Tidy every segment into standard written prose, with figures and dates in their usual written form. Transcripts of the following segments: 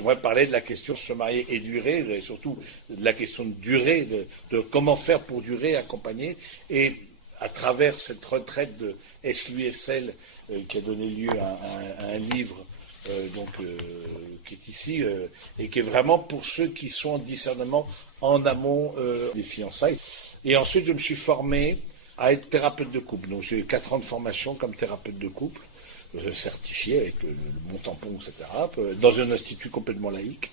j'aimerais parler de la question de se marier et durer, et surtout de la question de durer, de comment faire pour durer, accompagner, et à travers cette retraite de SLUSL qui a donné lieu à un livre qui est ici et qui est vraiment pour ceux qui sont en discernement en amont des fiançailles. Et ensuite, je me suis formé à être thérapeute de couple. Donc j'ai eu 4 ans de formation comme thérapeute de couple, certifié avec le bon tampon, etc., dans un institut complètement laïque.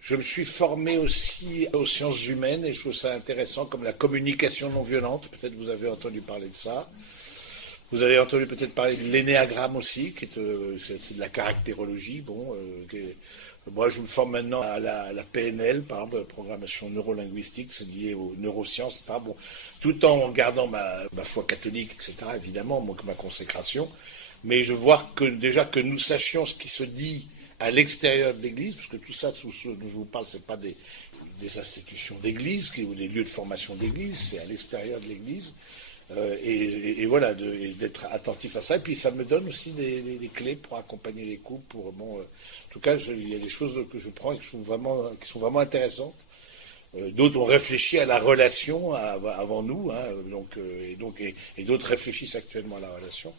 Je me suis formé aussi aux sciences humaines et je trouve ça intéressant comme la communication non violente. Peut-être vous avez entendu parler de ça. Vous avez entendu peut-être parler de l'énéagramme aussi, qui est, c'est de la caractérologie. Moi, je me forme maintenant à la PNL, par exemple, programmation neurolinguistique, c'est lié aux neurosciences, etc. Tout en gardant ma foi catholique, etc., évidemment, ma consécration. Mais je vois que déjà que nous sachions ce qui se dit à l'extérieur de l'Église, parce que tout ça, tout ce dont je vous parle, c'est pas des institutions d'Église ou des lieux de formation d'Église, c'est à l'extérieur de l'Église. Et voilà, d'être attentif à ça. Et puis ça me donne aussi des clés pour accompagner les couples. En tout cas, il y a des choses que je prends et qui sont vraiment intéressantes. D'autres ont réfléchi à la relation avant nous, hein, et d'autres réfléchissent actuellement à la relation.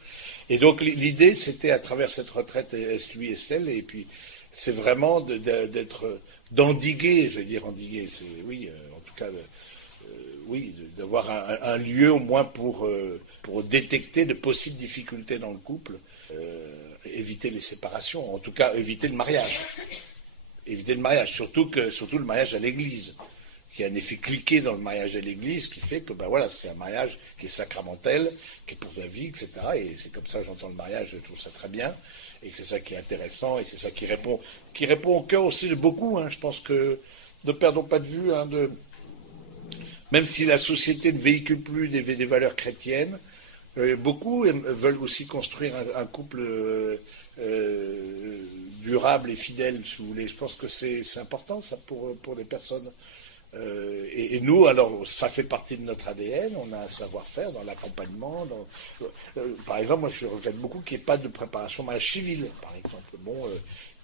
Et donc l'idée, c'était à travers cette retraite SLUSL, et puis c'est vraiment d'endiguer, je vais dire endiguer, en tout cas, d'avoir un lieu au moins pour détecter de possibles difficultés dans le couple, éviter les séparations, en tout cas éviter le mariage. Éviter le mariage, surtout le mariage à l'église, qui a un effet cliqué dans le mariage à l'église, qui fait que c'est un mariage qui est sacramentel, qui est pour la vie, etc. Et c'est comme ça que j'entends le mariage, je trouve ça très bien, et c'est ça qui est intéressant, et c'est ça qui répond au cœur aussi de beaucoup, hein. Je pense que ne perdons pas de vue, hein, même si la société ne véhicule plus des valeurs chrétiennes, beaucoup veulent aussi construire un couple durable et fidèle, si vous voulez. Je pense que c'est important, ça, pour les personnes. Et nous, alors, ça fait partie de notre ADN, on a un savoir-faire dans l'accompagnement. Par exemple, moi, je regrette beaucoup qu'il n'y ait pas de préparation mariage civile, par exemple.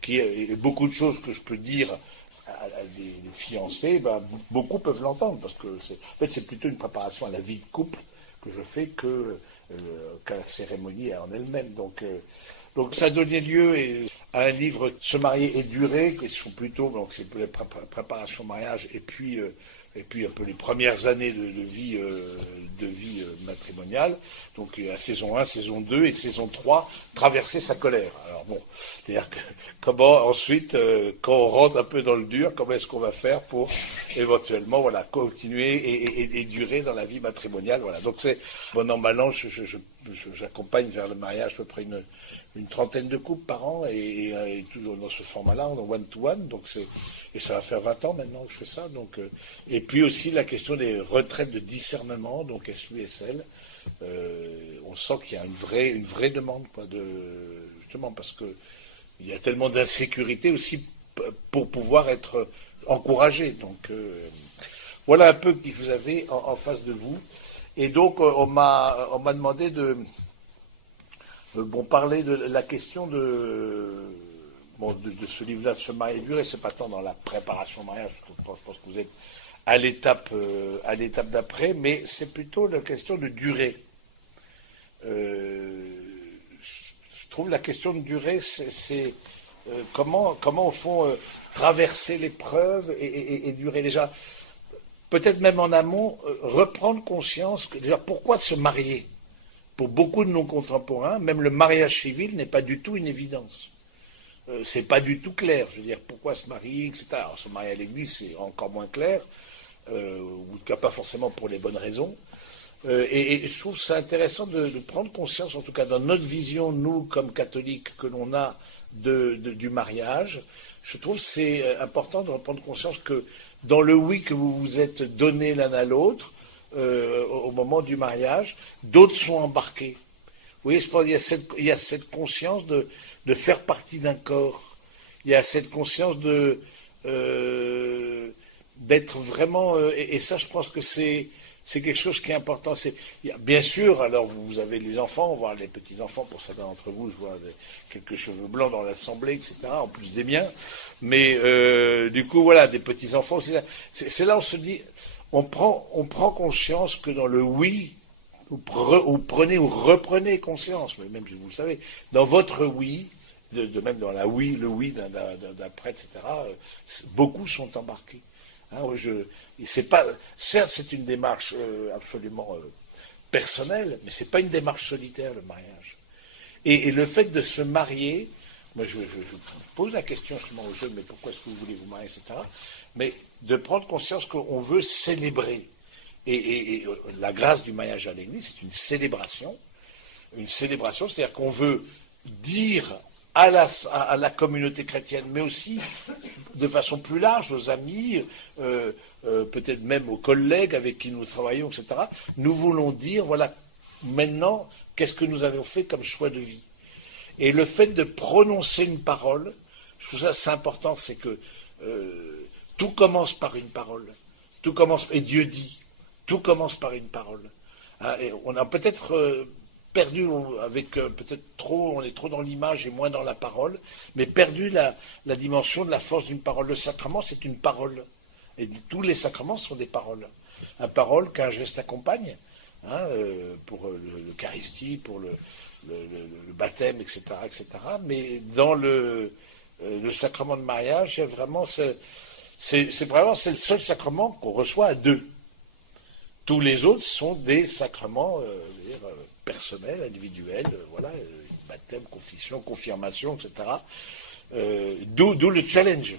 Qu'il y ait beaucoup de choses que je peux dire à des fiancés, beaucoup peuvent l'entendre, parce que c'est plutôt une préparation à la vie de couple que je fais qu'à la cérémonie en elle-même. Donc ça a donné lieu à un livre Se marier et durer, qui sont plutôt, donc c'est pour les préparations au mariage, et puis un peu les premières années de vie matrimoniale. Donc à saison 1, saison 2 et saison 3, traverser sa colère. Alors c'est-à-dire que comment ensuite, quand on rentre un peu dans le dur, comment est-ce qu'on va faire pour éventuellement continuer et durer dans la vie matrimoniale. Voilà. Donc c'est bon an mal an, j'accompagne vers le mariage à peu près une trentaine de couples par an et toujours dans ce format-là, en one-to-one. Et ça va faire 20 ans maintenant que je fais ça. Et puis aussi la question des retraites de discernement, donc SLUSL. On sent qu'il y a une vraie demande, justement parce que il y a tellement d'insécurité aussi pour pouvoir être encouragé. Donc voilà un peu qui vous avez en face de vous. Et donc on m'a demandé de parler de la question de ce livre-là, Se marier et durer. C'est pas tant dans la préparation au mariage, je pense que vous êtes à l'étape d'après, mais c'est plutôt la question de durée. Je trouve la question de durée, c'est comment au fond traverser l'épreuve et durer. Déjà, peut-être même en amont, reprendre conscience que déjà pourquoi se marier. Pour beaucoup de nos contemporains, même le mariage civil n'est pas du tout une évidence. C'est pas du tout clair. Je veux dire, pourquoi se marier, etc. Alors, se marier à l'église, c'est encore moins clair, ou en tout cas pas forcément pour les bonnes raisons. Et je trouve ça intéressant de prendre conscience, en tout cas dans notre vision, nous, comme catholiques, que l'on a du mariage. Je trouve que c'est important de prendre conscience que dans le oui que vous vous êtes donné l'un à l'autre, au moment du mariage, d'autres sont embarqués. Vous voyez, je pense qu'il y a cette conscience de faire partie d'un corps. Il y a cette conscience d'être vraiment... et ça, je pense que c'est c'est quelque chose qui est important. Bien sûr, alors vous avez les enfants, voire les petits-enfants, pour certains d'entre vous, je vois quelques cheveux blancs dans l'Assemblée, etc., en plus des miens. Mais du coup, voilà, des petits-enfants aussi. C'est là où on se dit, on prend conscience que dans le oui, vous prenez ou reprenez conscience, mais même si vous le savez, dans votre oui, même dans le oui d'un prêtre, etc., beaucoup sont embarqués. Hein, certes, c'est une démarche absolument personnelle, mais c'est pas une démarche solitaire, le mariage. Et le fait de se marier, moi je pose la question justement aux jeunes, mais pourquoi est-ce que vous voulez vous marier, etc. Mais de prendre conscience qu'on veut célébrer. Et la grâce du mariage à l'Église, c'est une célébration. Une célébration, c'est-à-dire qu'on veut dire à la communauté chrétienne, mais aussi de façon plus large, aux amis, peut-être même aux collègues avec qui nous travaillons, etc. Nous voulons dire, voilà, maintenant, qu'est-ce que nous avons fait comme choix de vie. Et le fait de prononcer une parole, je trouve ça c'est important, c'est que tout commence par une parole. Tout commence, et Dieu dit, tout commence par une parole. Hein, et on a peut-être perdu avec peut-être trop, on est trop dans l'image et moins dans la parole, mais perdu la dimension de la force d'une parole. Le sacrement, c'est une parole. Et tous les sacrements sont des paroles. Une parole qu'un geste accompagne, hein, pour l'Eucharistie, pour le baptême, etc., etc. Mais dans le sacrement de mariage, vraiment, c'est le seul sacrement qu'on reçoit à deux. Tous les autres sont des sacrements personnels, individuels, voilà, baptême, confession, confirmation, etc. D'où le challenge.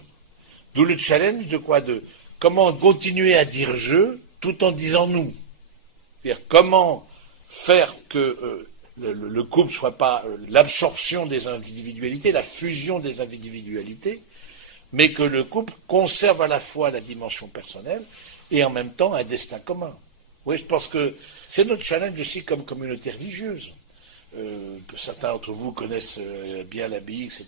D'où le challenge de quoi? De comment continuer à dire je tout en disant nous. C'est-à-dire comment faire que le couple ne soit pas l'absorption des individualités, la fusion des individualités, mais que le couple conserve à la fois la dimension personnelle et en même temps un destin commun. Oui, je pense que c'est notre challenge aussi comme communauté religieuse. Certains d'entre vous connaissent bien l'abbaye, etc.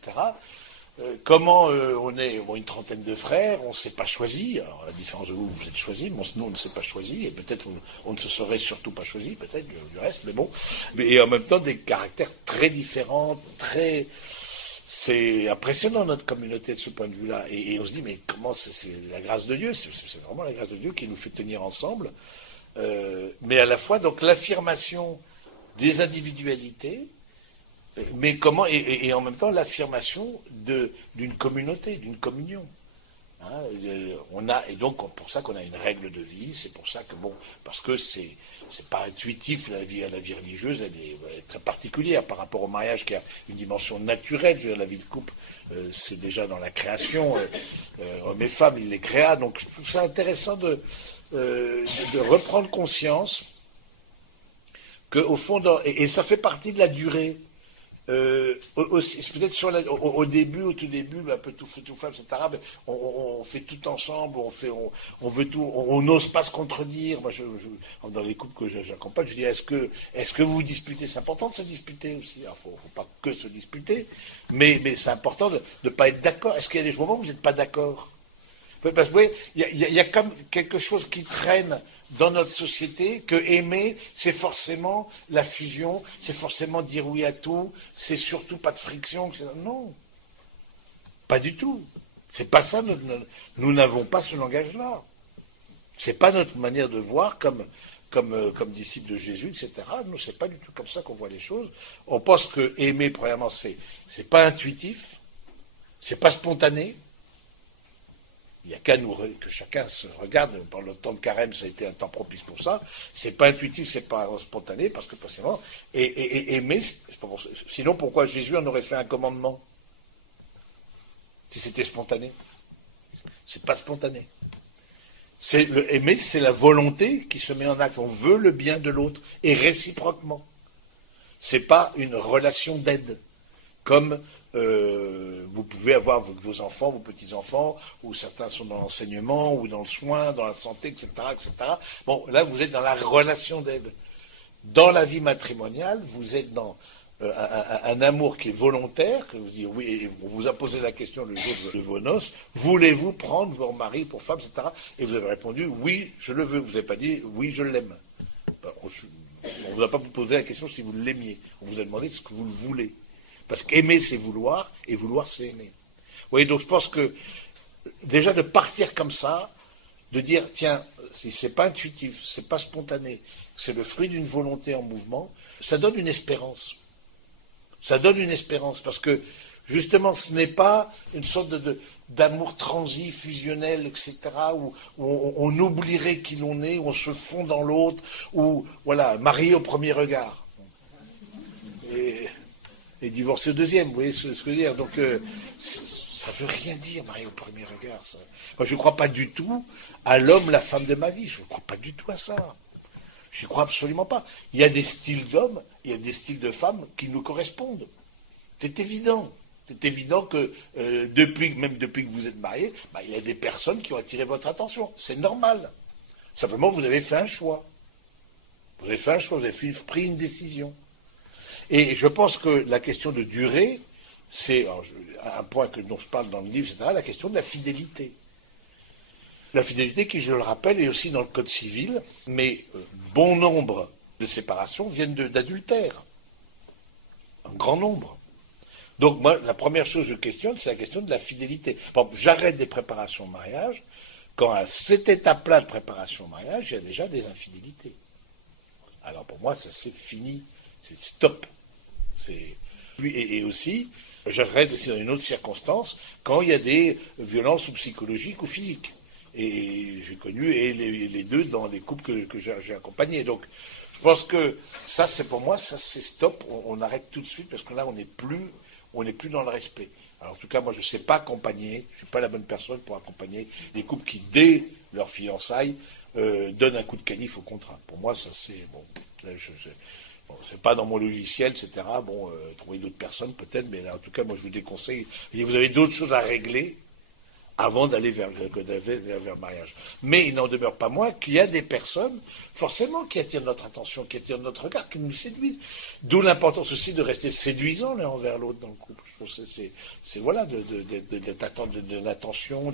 Comment on est une trentaine de frères, on ne s'est pas choisi. Alors, à la différence de vous, vous êtes choisis, mais nous, on ne s'est pas choisi, et peut-être on ne se serait surtout pas choisi, peut-être du reste, mais bon. Et en même temps, des caractères très différents, c'est impressionnant notre communauté de ce point de vue-là. Et on se dit, mais comment c'est la grâce de Dieu, c'est vraiment la grâce de Dieu qui nous fait tenir ensemble. Mais à la fois, donc, l'affirmation des individualités, mais comment et en même temps l'affirmation d'une communauté, d'une communion. Hein, et donc pour ça qu'on a une règle de vie, c'est pour ça que parce que c'est pas intuitif la vie religieuse, elle est très particulière par rapport au mariage qui a une dimension naturelle. Je veux dire, la vie de couple, c'est déjà dans la création, hommes et femmes, il les créa. Donc je trouve ça intéressant de reprendre conscience que au fond, et ça fait partie de la durée. Peut-être au début, au tout début, un peu tout feu, tout flamme, etc. Mais on fait tout ensemble, on veut tout, on n'ose pas se contredire. Moi, dans les couples que j'accompagne, je dis est-ce que vous vous disputez? C'est important de se disputer aussi. Alors, faut pas que se disputer, mais c'est important de ne pas être d'accord. Est-ce qu'il y a des moments où vous n'êtes pas d'accord? Parce que vous voyez, il y a comme quelque chose qui traîne dans notre société, que aimer, c'est forcément la fusion, c'est forcément dire oui à tout, c'est surtout pas de friction, etc. Non, pas du tout. C'est pas ça, nous n'avons pas ce langage-là. C'est pas notre manière de voir comme disciples de Jésus, etc. Nous, c'est pas du tout comme ça qu'on voit les choses. On pense que aimer, premièrement, c'est pas intuitif, c'est pas spontané. Il n'y a qu'à que chacun se regarde. Pendant le temps de carême, ça a été un temps propice pour ça. C'est pas intuitif, c'est pas spontané, parce que forcément, et aimer, sinon pourquoi Jésus en aurait fait un commandement si c'était spontané? C'est pas spontané. Aimer, c'est la volonté qui se met en acte. On veut le bien de l'autre, et réciproquement. C'est pas une relation d'aide, comme vous pouvez avoir avec vos enfants, vos petits-enfants, ou certains sont dans l'enseignement, ou dans le soin, dans la santé, etc., etc. Bon, là, vous êtes dans la relation d'aide. Dans la vie matrimoniale, vous êtes dans un amour qui est volontaire, que vous dites oui, et on vous a posé la question le jour de vos noces, voulez-vous prendre votre mari pour femme, etc. Et vous avez répondu oui, je le veux. Vous n'avez pas dit oui, je l'aime. On ne vous a pas posé la question si vous l'aimiez. On vous a demandé ce que vous le voulez. Parce qu'aimer, c'est vouloir, et vouloir, c'est aimer. Vous voyez, donc je pense que déjà de partir comme ça, de dire tiens, si c'est pas intuitif, c'est pas spontané, c'est le fruit d'une volonté en mouvement, ça donne une espérance. Ça donne une espérance, parce que justement, ce n'est pas une sorte d'amour transi, fusionnel, etc., où on oublierait qui l'on est, où on se fond dans l'autre, ou voilà, marié au premier regard. Et divorcé au deuxième, vous voyez ce que je veux dire. Donc, ça veut rien dire, marié au premier regard. Ça. Moi, je ne crois pas du tout à l'homme, la femme de ma vie. Je ne crois pas du tout à ça. Je n'y crois absolument pas. Il y a des styles d'hommes, il y a des styles de femmes qui nous correspondent. C'est évident. C'est évident que même depuis que vous êtes mariés, il y a des personnes qui ont attiré votre attention. C'est normal. Simplement, vous avez fait un choix. Vous avez fait un choix, vous avez pris une décision. Et je pense que la question de durée, c'est un point dont je parle dans le livre, etc., la question de la fidélité. La fidélité qui, je le rappelle, est aussi dans le Code civil, mais bon nombre de séparations viennent d'adultère. Un grand nombre. Donc moi, la première chose que je questionne, c'est la question de la fidélité. Bon, j'arrête des préparations au mariage, quand à cette étape-là de préparation au mariage, il y a déjà des infidélités. Alors pour moi, ça c'est fini, c'est stop. Et aussi, j'arrête aussi dans une autre circonstance, quand il y a des violences ou psychologiques ou physiques. Et j'ai connu les deux dans les couples que j'ai accompagnés. Donc, je pense que ça, c'est pour moi, ça c'est stop. On arrête tout de suite parce que là, on n'est plus dans le respect. Alors, en tout cas, moi, je ne sais pas accompagner. Je ne suis pas la bonne personne pour accompagner des couples qui, dès leur fiançailles, donnent un coup de canif au contrat. Pour moi, ça c'est bon. Là, c'est pas dans mon logiciel, etc. Bon, trouver d'autres personnes peut-être, mais là, en tout cas, moi, je vous déconseille. Et vous avez d'autres choses à régler avant d'aller vers le mariage. Mais il n'en demeure pas moins qu'il y a des personnes, forcément, qui attirent notre attention, qui attirent notre regard, qui nous séduisent. D'où l'importance aussi de rester séduisant l'un envers l'autre dans le couple. Je pense que c'est voilà, de l'attention,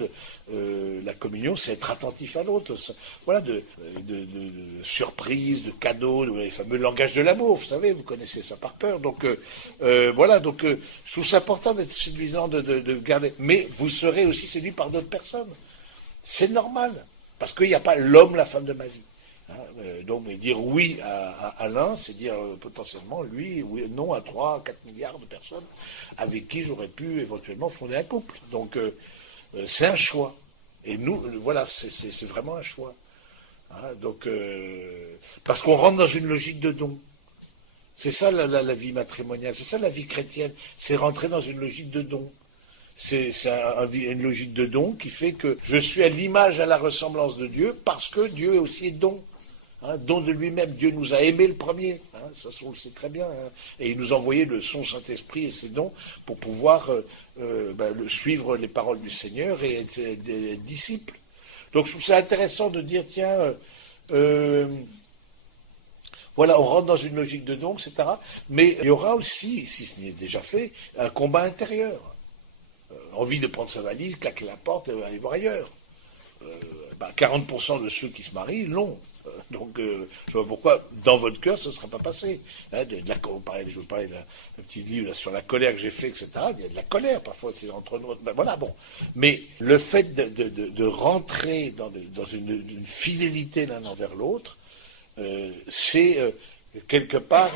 la communion, c'est être attentif à l'autre. Voilà, de surprise, de cadeaux, les fameux langages de l'amour, vous savez, vous connaissez ça par cœur. Donc, voilà, donc, je trouve ça important d'être séduisant, de garder. Mais vous serez aussi séduit par d'autres personnes. C'est normal. Parce qu'il n'y a pas l'homme, la femme de ma vie. Donc, dire oui à l'un, c'est dire potentiellement lui, oui, non à 3, 4 milliards de personnes avec qui j'aurais pu éventuellement fonder un couple. Donc, c'est un choix. Et nous, voilà, c'est vraiment un choix. Donc, parce qu'on rentre dans une logique de don. C'est ça la vie matrimoniale, c'est ça la vie chrétienne. C'est rentrer dans une logique de don. C'est une logique de don qui fait que je suis à l'image, à la ressemblance de Dieu, parce que Dieu est aussi don. Don de lui-même. Dieu nous a aimés le premier. Ça, on le sait très bien. Et il nous a envoyé son Saint-Esprit et ses dons pour pouvoir suivre les paroles du Seigneur et être des disciples. Donc je trouve ça intéressant de dire, tiens, voilà, on rentre dans une logique de don, etc. Mais il y aura aussi, si ce n'est déjà fait, un combat intérieur. Envie de prendre sa valise, claquer la porte et aller voir ailleurs. 40% de ceux qui se marient l'ont. Donc, je vois pourquoi, dans votre cœur, ce ne sera pas passé. Je vous parlais d'un petit livre là, sur la colère que j'ai fait, etc. Il y a de la colère, parfois, c'est entre nous. Voilà, bon. Mais le fait de rentrer dans une fidélité l'un envers l'autre, c'est quelque part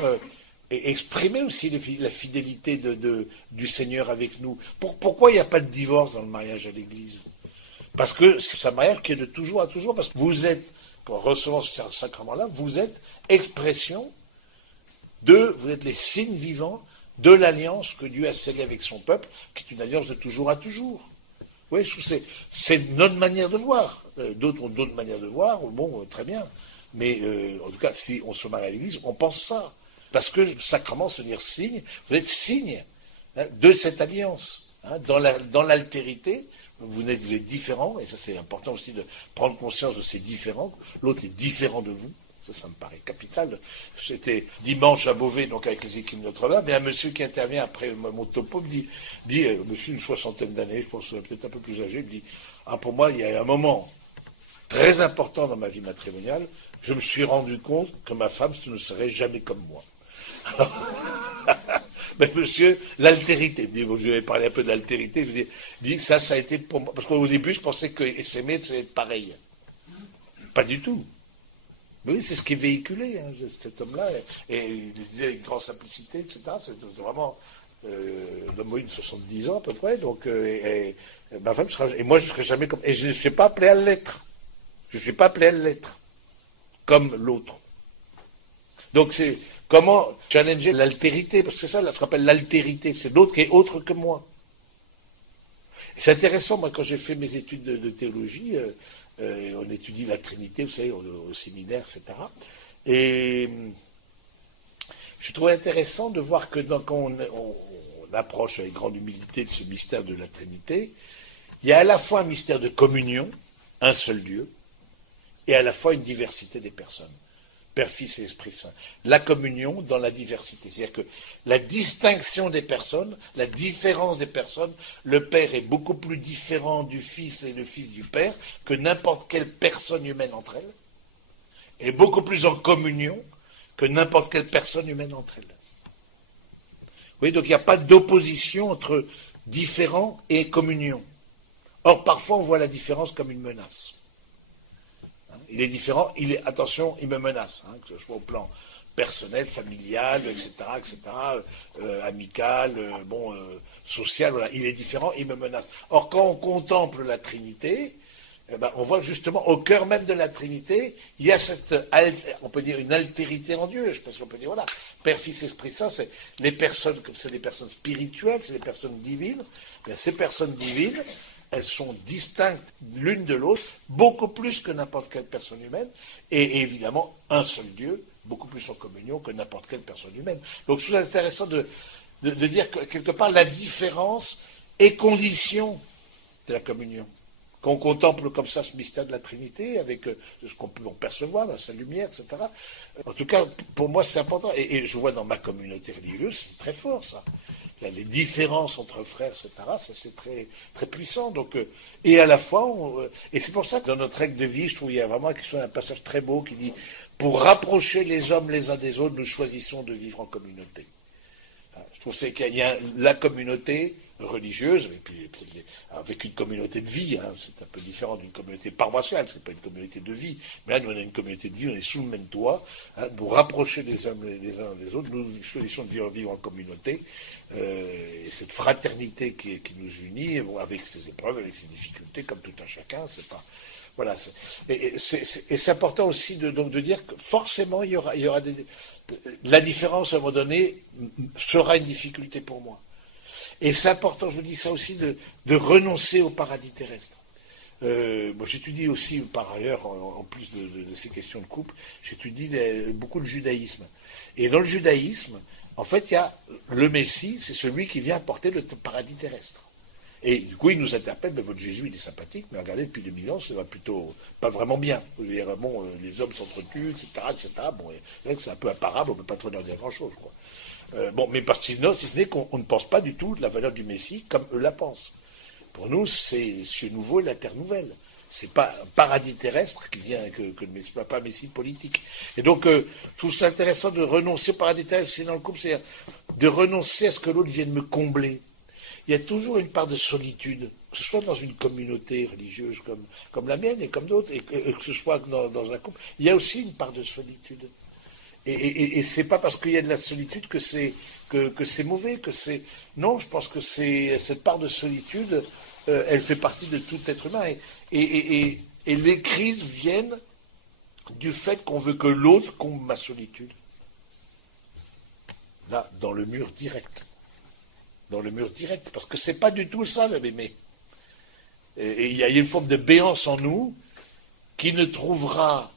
exprimer aussi la fidélité du Seigneur avec nous. Pourquoi il n'y a pas de divorce dans le mariage à l'Église? Parce que c'est un mariage qui est de toujours à toujours, parce que vous êtes, en recevant ce sacrement-là, vous êtes expression vous êtes les signes vivants de l'alliance que Dieu a scellée avec son peuple, qui est une alliance de toujours à toujours. Oui, c'est notre manière de voir. D'autres ont d'autres manières de voir, bon, très bien. Mais en tout cas, si on se marie à l'Église, on pense ça. Parce que le sacrement, se dire signe, vous êtes signe de cette alliance. Dans l'altérité, vous êtes différents, et ça c'est important aussi de prendre conscience de ces différents. L'autre est différent de vous. Ça me paraît capital. J'étais dimanche à Beauvais, donc avec les équipes Notre-Dame, et un monsieur qui intervient après mon topo me dit monsieur, une soixantaine d'années, je pense peut-être un peu plus âgé, me dit, pour moi, il y a un moment très important dans ma vie matrimoniale, je me suis rendu compte que ma femme ce ne serait jamais comme moi. Alors, mais monsieur, l'altérité, je vais parler un peu de l'altérité, je dis ça a été pour moi, parce qu'au début, je pensais que s'aimer, c'est être pareil. Pas du tout. Mais oui, c'est ce qui est véhiculé, cet homme-là, et il disait avec grande simplicité, etc. C'est vraiment l'homme de 70 ans à peu près, donc ma femme sera, et moi je ne serai jamais comme, et je ne suis pas appelé à l'être. Je ne suis pas appelé à l'être comme l'autre. Donc c'est comment challenger l'altérité, parce que c'est ça ce qu'on appelle l'altérité, c'est l'autre qui est autre que moi. Et c'est intéressant, moi quand j'ai fait mes études de théologie, on étudie la Trinité, vous savez, au séminaire, etc. Et je trouvais intéressant de voir que quand on approche avec grande humilité de ce mystère de la Trinité, il y a à la fois un mystère de communion, un seul Dieu, et à la fois une diversité des personnes. Père, Fils et Esprit Saint. La communion dans la diversité. C'est-à-dire que la distinction des personnes, la différence des personnes, le Père est beaucoup plus différent du Fils et le Fils du Père que n'importe quelle personne humaine entre elles, et beaucoup plus en communion que n'importe quelle personne humaine entre elles. Vous voyez, donc il n'y a pas d'opposition entre différent et communion. Or, parfois, on voit la différence comme une menace. Il est différent, attention, il me menace, que ce soit au plan personnel, familial, etc., amical, social, voilà, il est différent, il me menace. Or, quand on contemple la Trinité, on voit justement au cœur même de la Trinité, il y a cette, on peut dire une altérité en Dieu. Je pense qu'on peut dire, voilà, Père, Fils, Esprit Saint, c'est les personnes, comme c'est des personnes spirituelles, c'est des personnes divines. Bien, ces personnes divines, elles sont distinctes l'une de l'autre, beaucoup plus que n'importe quelle personne humaine, et évidemment, un seul Dieu, beaucoup plus en communion que n'importe quelle personne humaine. Donc, c'est intéressant de dire que, quelque part, la différence est condition de la communion. Quand on contemple comme ça ce mystère de la Trinité, avec ce qu'on peut en percevoir, dans sa lumière, etc., en tout cas, pour moi, c'est important. Et je vois dans ma communauté religieuse, c'est très fort, ça. Les différences entre frères, etc., ça c'est très, très puissant. Donc, et à la fois, et c'est pour ça que dans notre règle de vie, je trouve qu'il y a vraiment quelque chose, un passage très beau qui dit pour rapprocher les hommes les uns des autres, nous choisissons de vivre en communauté. Je trouve qu'il y a la communauté religieuse, et puis avec une communauté de vie, c'est un peu différent d'une communauté paroissiale, c'est pas une communauté de vie, mais là nous on a une communauté de vie, on est sous le même toit, pour rapprocher les hommes les uns des autres, nous choisissons de vivre en communauté, et cette fraternité qui nous unit, avec ses épreuves, avec ses difficultés, comme tout un chacun, c'est pas... Voilà, et c'est important aussi de dire que forcément il y aura des... La différence, à un moment donné, sera une difficulté pour moi. Et c'est important, je vous dis ça aussi, de renoncer au paradis terrestre. Moi, j'étudie aussi, par ailleurs, en plus de ces questions de couple, j'étudie beaucoup le judaïsme. Et dans le judaïsme, en fait, il y a le Messie, c'est celui qui vient apporter le paradis terrestre. Et du coup, il nous interpelle, mais votre Jésus, il est sympathique, mais regardez, depuis 2000 ans, ça va plutôt pas vraiment bien. Je veux dire, les hommes s'entretuent, etc., etc. C'est un peu imparable, on ne peut pas trop leur dire grand-chose, quoi. Mais sinon, si ce n'est qu'on ne pense pas du tout de la valeur du Messie comme eux la pensent. Pour nous, c'est cieux nouveau et la terre nouvelle. C'est pas un paradis terrestre qui vient, que le Messie, pas un Messie politique. Et donc, je trouve ça intéressant de renoncer au paradis terrestre, c'est dans le couple, c'est de renoncer à ce que l'autre vienne me combler. Il y a toujours une part de solitude, que ce soit dans une communauté religieuse comme la mienne et comme d'autres, et que ce soit dans un couple, il y a aussi une part de solitude. Et c'est pas parce qu'il y a de la solitude que c'est mauvais, que c'est... Non, je pense que cette part de solitude, elle fait partie de tout être humain. Et les crises viennent du fait qu'on veut que l'autre comble ma solitude. Là, dans le mur direct. Parce que c'est pas du tout ça, le mémé. Et il y a une forme de béance en nous qui ne trouvera,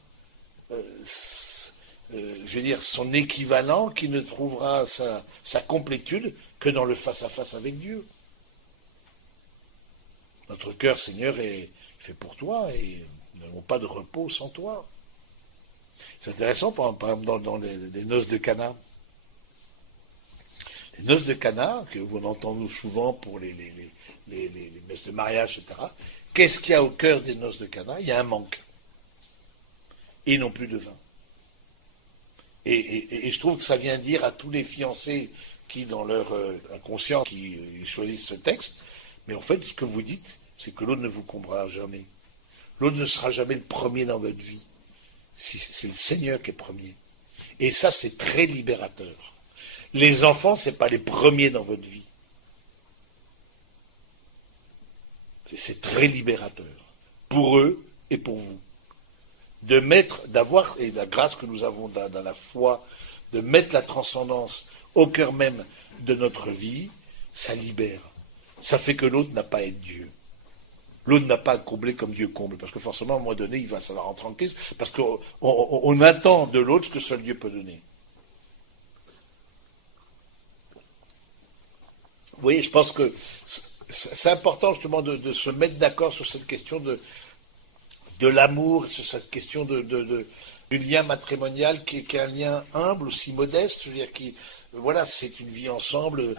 je veux dire, son équivalent, qui ne trouvera sa complétude que dans le face-à-face avec Dieu. Notre cœur, Seigneur, est fait pour toi et nous n'avons pas de repos sans toi. C'est intéressant, par exemple, dans les noces de Cana. Les noces de Cana, que vous entendez souvent pour les noces de mariage, etc. Qu'est-ce qu'il y a au cœur des noces de Cana? Il y a un manque. Et ils n'ont plus de vin. Et je trouve que ça vient dire à tous les fiancés qui, dans leur inconscient, qui choisissent ce texte, mais en fait, ce que vous dites, c'est que l'autre ne vous comblera jamais. L'autre ne sera jamais le premier dans votre vie. C'est le Seigneur qui est premier. Et ça, c'est très libérateur. Les enfants, ce n'est pas les premiers dans votre vie. C'est très libérateur. Pour eux et pour vous. D'avoir, et la grâce que nous avons dans la foi, de mettre la transcendance au cœur même de notre vie, ça libère. Ça fait que l'autre n'a pas à être Dieu. L'autre n'a pas à combler comme Dieu comble, parce que forcément, à un moment donné, ça va rentrer en crise, parce qu'on attend de l'autre ce que seul Dieu peut donner. Vous voyez, je pense que c'est important justement de se mettre d'accord sur cette question de l'amour, sur cette question du lien matrimonial qui est un lien humble, aussi modeste, je veux dire, voilà, c'est une vie ensemble,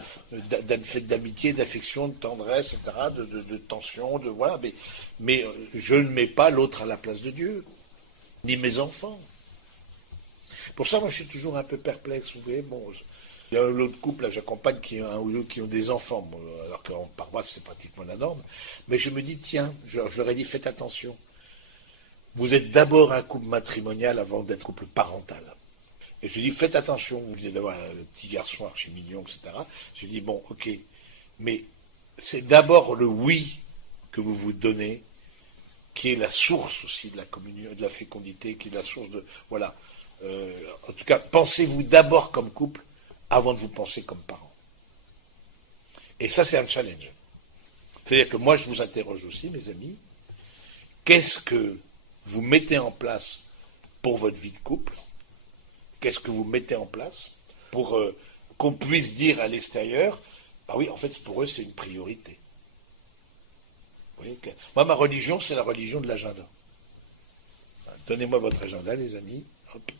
faite d'amitié, d'affection, de tendresse, etc., de tension, voilà, mais je ne mets pas l'autre à la place de Dieu, ni mes enfants. Pour ça, moi, je suis toujours un peu perplexe, vous voyez, bon, il y a l'autre couple, là, j'accompagne, qui ont des enfants, bon, alors qu'en paroisse, c'est pratiquement la norme, mais je me dis, tiens, je leur ai dit, faites attention. Vous êtes d'abord un couple matrimonial avant d'être couple parental. Et je dis, faites attention, vous venez d'avoir un petit garçon archi mignon, etc. Je dis, bon, ok, mais c'est d'abord le oui que vous vous donnez qui est la source aussi de la communion, de la fécondité, qui est la source de... Voilà. En tout cas, pensez-vous d'abord comme couple avant de vous penser comme parent. Et ça, c'est un challenge. C'est-à-dire que moi, je vous interroge aussi, mes amis, qu'est-ce que vous mettez en place pour votre vie de couple? Qu'est-ce que vous mettez en place pour qu'on puisse dire à l'extérieur, bah oui, en fait, pour eux, c'est une priorité. Vous voyez que... Moi, ma religion, c'est la religion de l'agenda. Donnez-moi votre agenda, les amis. Hop,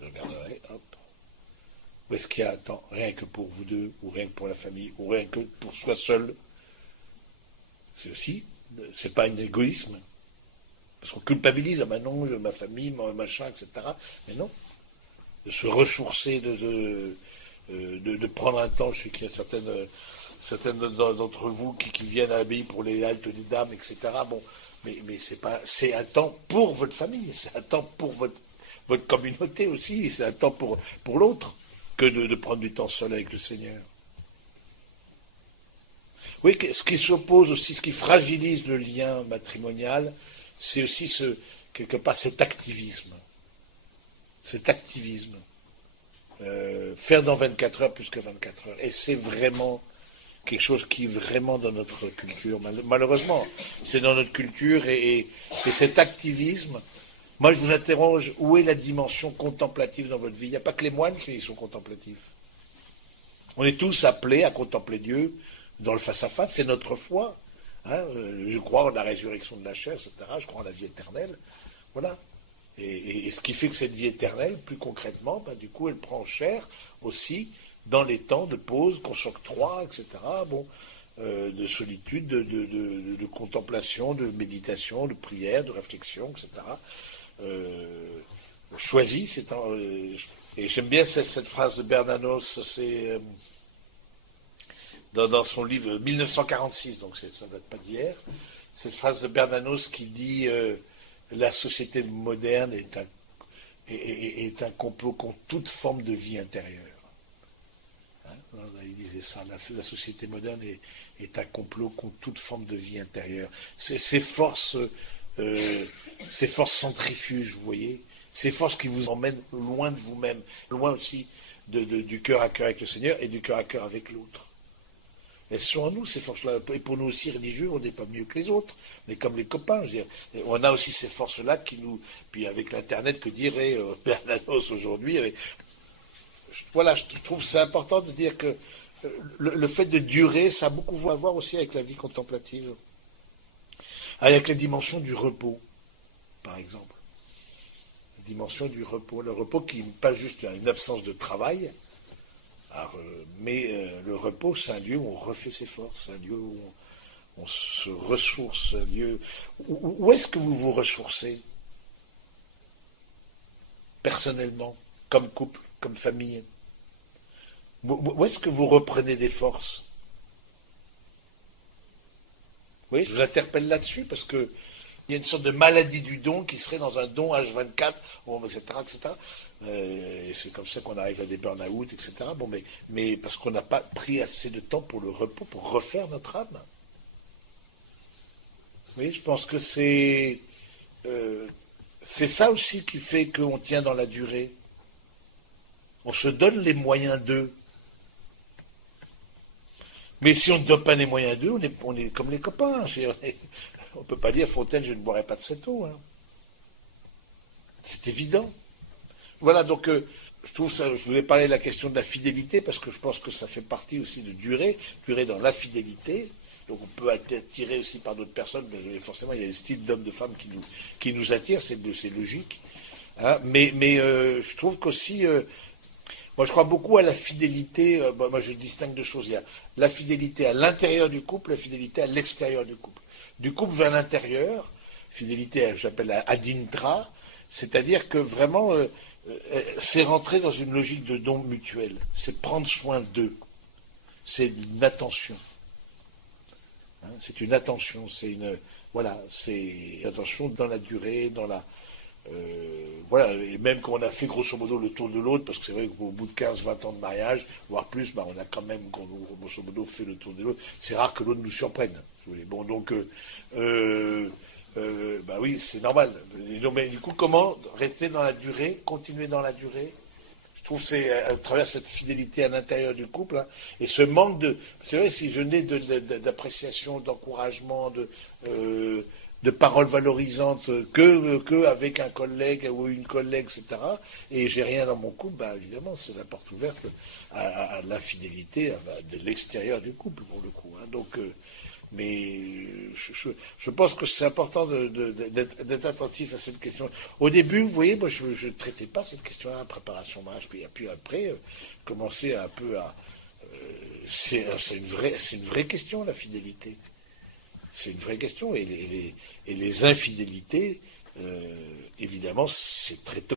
je regarderai. Hop. Où est-ce qu'il y a un temps rien que pour vous deux, ou rien que pour la famille, ou rien que pour soi seul? C'est aussi, c'est pas un égoïsme. Parce qu'on culpabilise, ah ben non, ma famille, mon machin, etc. Mais non. De se ressourcer, de prendre un temps. Je sais qu'il y a certaines d'entre vous qui viennent à l'abbaye pour les haltes des dames, etc. Bon, mais c'est un temps pour votre famille, c'est un temps pour votre communauté aussi, c'est un temps pour l'autre que de prendre du temps seul avec le Seigneur. Oui, ce qui s'oppose aussi, ce qui fragilise le lien matrimonial, c'est aussi quelque part cet activisme. Cet activisme. Faire dans 24 heures plus que 24 heures. Et c'est vraiment quelque chose qui est vraiment dans notre culture. Malheureusement, c'est dans notre culture et cet activisme, moi je vous interroge, où est la dimension contemplative dans votre vie? Il n'y a pas que les moines qui sont contemplatifs. On est tous appelés à contempler Dieu dans le face-à-face, c'est notre foi. Hein, je crois en la résurrection de la chair, etc. Je crois en la vie éternelle. Voilà. Et ce qui fait que cette vie éternelle, plus concrètement, du coup, elle prend chair aussi dans les temps de pause qu'on s'octroie, etc. Bon, de solitude, de contemplation, de méditation, de prière, de réflexion, etc. Choisi, et j'aime bien cette phrase de Bernanos, c'est dans son livre 1946, donc ça ne date pas d'hier, cette phrase de Bernanos qui dit la société moderne est un complot contre toute forme de vie intérieure. Hein, il disait ça, la société moderne est un complot contre toute forme de vie intérieure. Ces forces centrifuges, vous voyez, ces forces qui vous emmènent loin de vous-même, loin aussi du cœur à cœur avec le Seigneur et du cœur à cœur avec l'autre. Elles sont en nous, ces forces-là. Et pour nous aussi, religieux, on n'est pas mieux que les autres. On est comme les copains. Je veux dire. On a aussi ces forces-là qui nous... Puis avec l'Internet, que dirait Bernanos aujourd'hui. Voilà, je trouve que c'est important de dire que le fait de durer, ça a beaucoup à voir aussi avec la vie contemplative. Avec la dimension du repos, par exemple. La dimension du repos. Le repos qui n'est pas juste une absence de travail, mais le repos, c'est un lieu où on refait ses forces, un lieu où on se ressource, un lieu... Où est-ce que vous vous ressourcez personnellement, comme couple, comme famille? Où est-ce que vous reprenez des forces? Oui, je vous interpelle là-dessus parce que il y a une sorte de maladie du don qui serait dans un don H24, bon, etc., etc. Et c'est comme ça qu'on arrive à des burn-out, etc. Bon, mais parce qu'on n'a pas pris assez de temps pour le repos, pour refaire notre âme. Oui, je pense que c'est ça aussi qui fait qu'on tient dans la durée. On se donne les moyens d'eux. Mais si on ne donne pas les moyens d'eux, on est comme les copains. On ne peut pas dire Fontaine, je ne boirai pas de cette eau. Hein. C'est évident. Voilà, donc je trouve ça, je voulais parler de la question de la fidélité, parce que je pense que ça fait partie aussi de durer dans la fidélité. Donc on peut être attiré aussi par d'autres personnes, mais forcément il y a des styles d'hommes, de femmes qui nous attirent, c'est logique. Hein. Mais je trouve qu'aussi, moi je crois beaucoup à la fidélité, moi je distingue deux choses. Il y a la fidélité à l'intérieur du couple, la fidélité à l'extérieur du couple. Du couple vers l'intérieur, fidélité, j'appelle adintra, c'est-à-dire que vraiment, c'est rentrer dans une logique de don mutuel, c'est prendre soin d'eux, c'est une attention. Hein, c'est une attention, c'est une attention dans la durée, dans la... voilà, et même quand on a fait grosso modo le tour de l'autre, parce que c'est vrai qu'au bout de 15-20 ans de mariage, voire plus, on a quand même grosso modo fait le tour de l'autre, c'est rare que l'autre nous surprenne. Bon, donc, oui, c'est normal. Mais du coup, comment rester dans la durée, continuer dans la durée? Je trouve que c'est à travers cette fidélité à l'intérieur du couple, hein, et ce manque de... C'est vrai, si je n'ai d'appréciation, d'encouragement, de paroles valorisantes que avec un collègue ou une collègue, etc., et j'ai rien dans mon couple, évidemment, c'est la porte ouverte à l'infidélité de l'extérieur du couple, pour le coup. Hein. Donc... mais je pense que c'est important d'être attentif à cette question. Au début, vous voyez, moi, je ne traitais pas cette question-là, préparation mariage, puis après, commencer un peu à... c'est une vraie question, la fidélité. C'est une vraie question. Et les infidélités, évidemment, c'est très toxique.